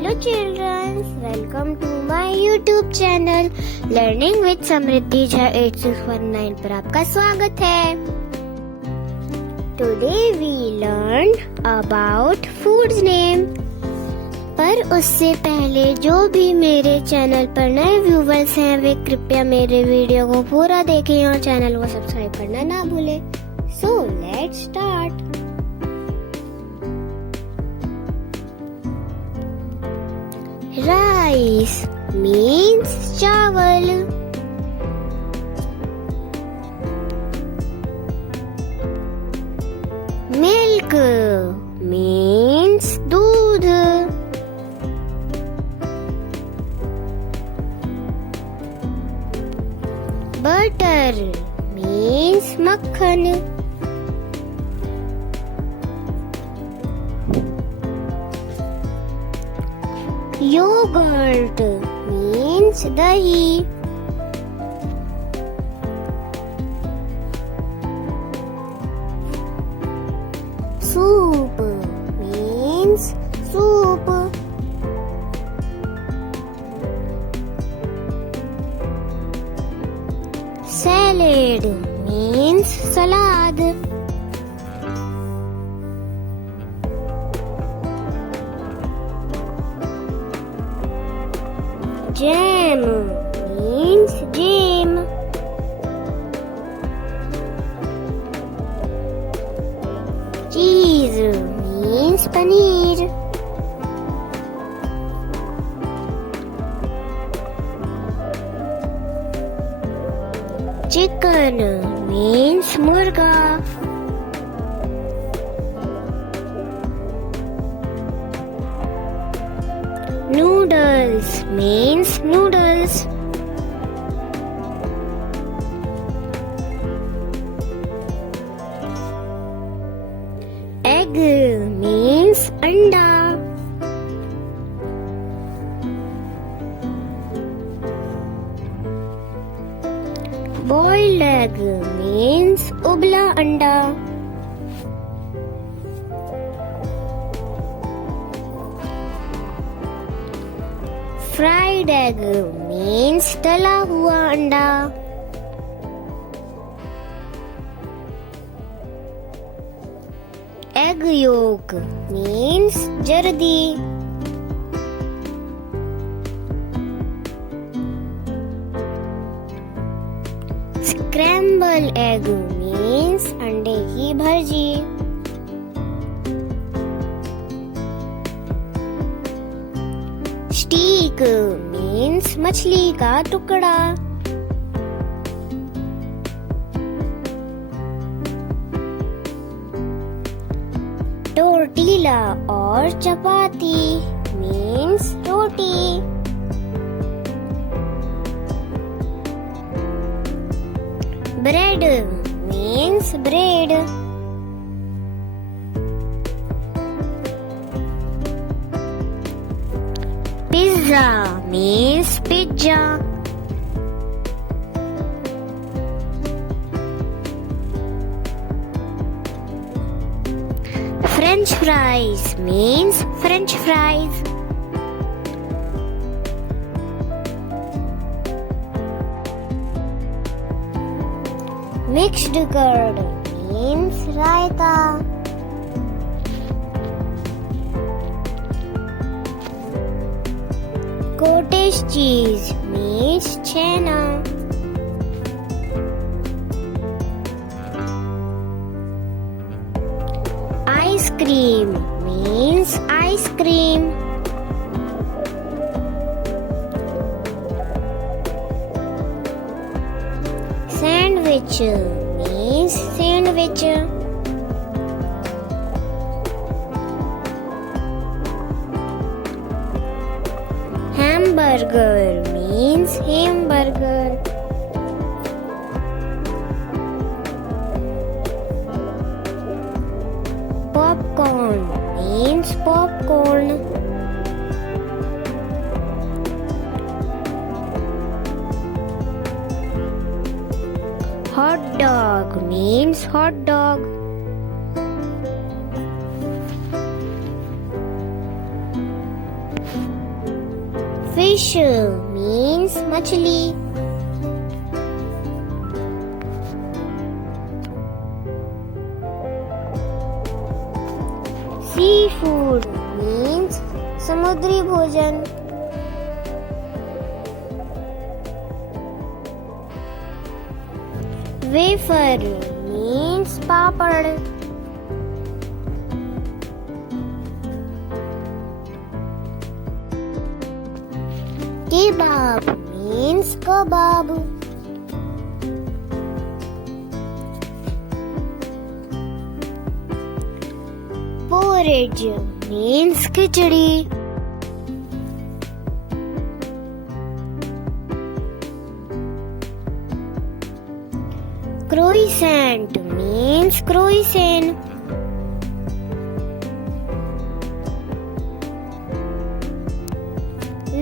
Hello children, welcome to my YouTube channel Learning with समृद्धि झा 8619 पर आपका स्वागत है। Today we learned about foods name। पर उससे पहले जो भी मेरे चैनल पर नए व्यूवर्स हैं वे कृपया मेरे वीडियो को पूरा देखें और चैनल को सब्सक्राइब करना ना भूलें। So let's start। Rice means चावल। Milk means दूध। Butter means मक्खन। Yogurt means दही। Soup means soup। Salad means salad। Jam means jam। Cheese means paneer। Chicken means मुर्गा। Noodles means noodles। Egg means अंडा। Boiled egg means उबला अंडा। Fried egg means तला हुआ अंडा। Egg yolk means जर्दी। Scramble egg means अंडे की भुर्जी। Steak means मछली का टुकड़ा। टोर्टिला और चपाती means रोटी। Bread means bread। Pizza means pizza। French fries means French fries। Mixed curd means raita। Cottage cheese means छेना। Ice cream means ice cream। Sandwich means sandwich। Hamburger means hamburger। Popcorn means popcorn। Hot dog means hot dog। Fish means मछली. Seafood means समुद्री भोजन. Wafer means पापड़. Kebab means kebab. Porridge means khichdi. Croissant means croissant.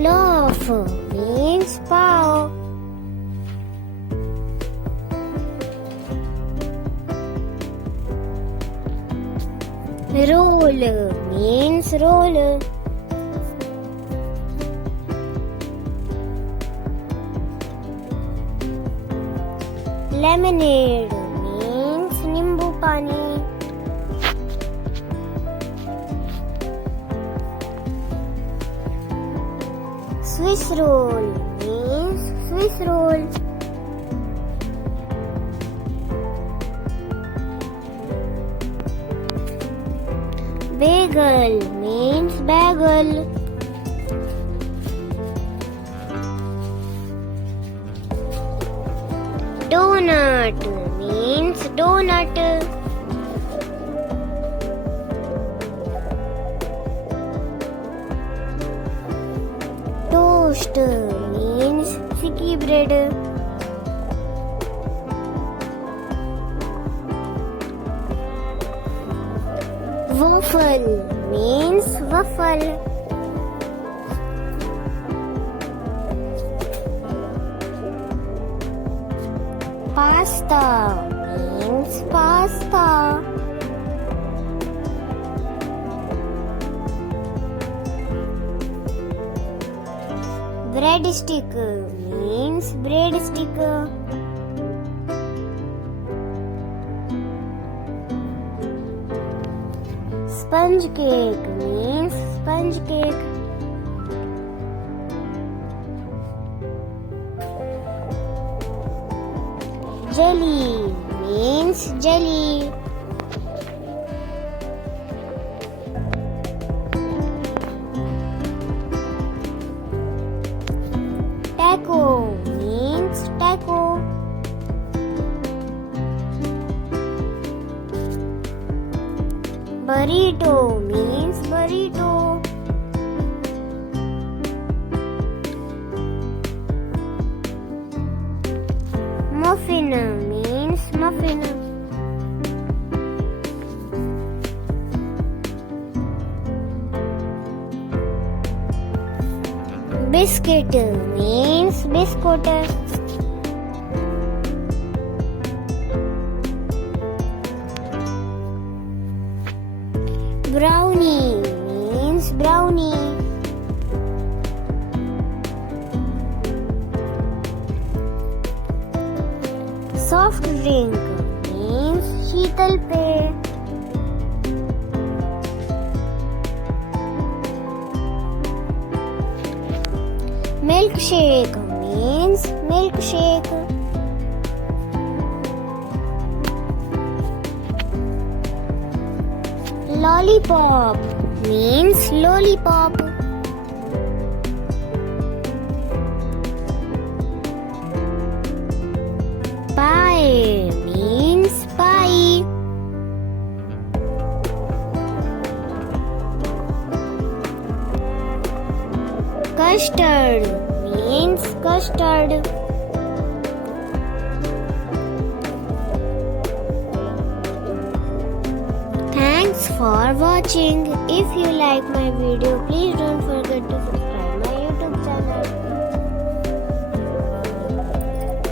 Loaf means pav. Roll means roll. Lemonade means नींबू पानी. Swiss roll means Swiss roll. Bagel means bagel. Donut means donut. Toast means sticky bread. Waffle means waffle. Pasta means pasta. Breadstick means breadstick. Sponge cake means sponge cake. Jelly means jelly. Taco means taco. Burrito means burrito. Muffin means muffin. Biscuit means biscuit. Brownie means brownie. Soft drink means शीतल पेय. Milkshake means milkshake. Lollipop means lollipop. Pie means pie. Custard means custard. Thanks for watching. If you like my video, please don't forget to subscribe.